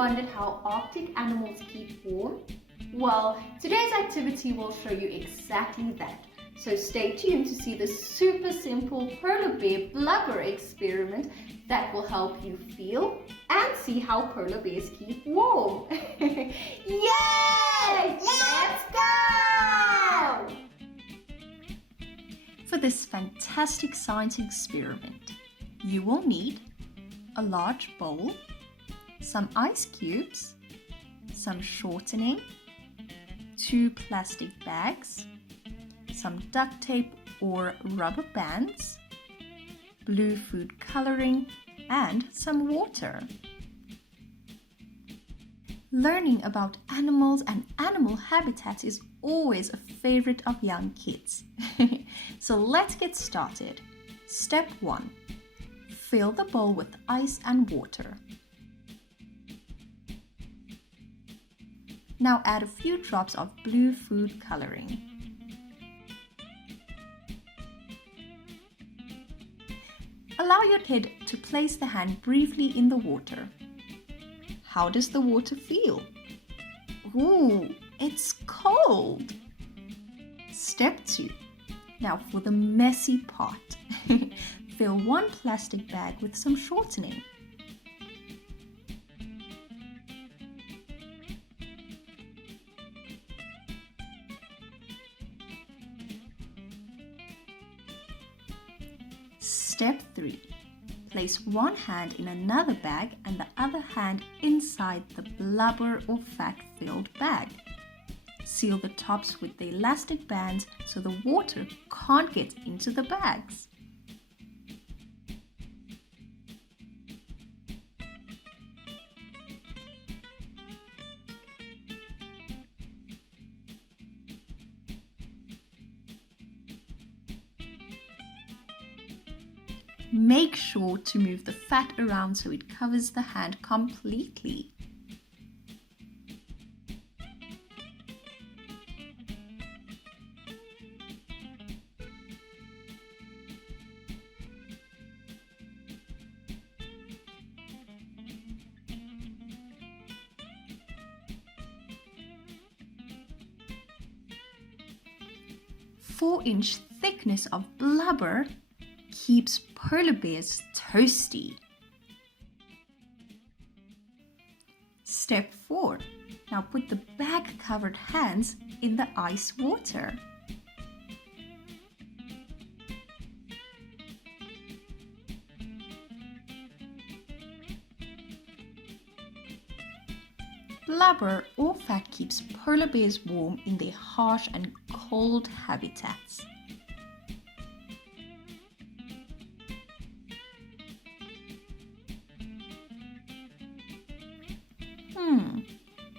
wondered how Arctic animals keep warm? Well, today's activity will show you exactly that. So stay tuned to see the super simple polar bear blubber experiment that will help you feel and see how polar bears keep warm. Yay! Let's go! For this fantastic science experiment, you will need a large bowl, some ice cubes, some shortening, 2 plastic bags, some duct tape or rubber bands, blue food coloring, and some water. Learning about animals and animal habitats is always a favorite of young kids. So let's get started. Step 1. Fill the bowl with ice and water. Now add a few drops of blue food coloring. Allow your kid to place the hand briefly in the water. How does the water feel? Ooh, it's cold! Step 2. Now for the messy part. Fill 1 plastic bag with some shortening. Step 3. Place 1 hand in another bag and the other hand inside the blubber or fat-filled bag. Seal the tops with the elastic bands so the water can't get into the bags. Make sure to move the fat around so it covers the hand completely. Four-inch thickness of blubber keeps polar bears toasty. Step 4. Now put the bag-covered hands in the ice water. Blubber or fat keeps polar bears warm in their harsh and cold habitats.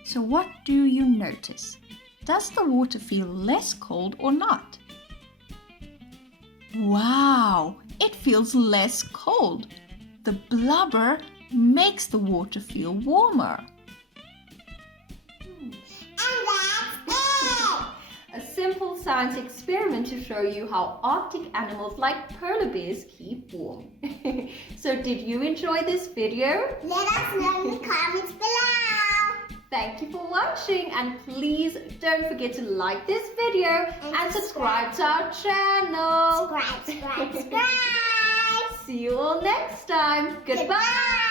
So what do you notice? Does the water feel less cold or not? Wow, it feels less cold. The blubber makes the water feel warmer. And that's it! A simple science experiment to show you how Arctic animals like polar bears keep warm. So did you enjoy this video? Let us know in the comments below. Thank you for watching, and please don't forget to like this video and subscribe to our channel. Subscribe. See you all next time. Goodbye.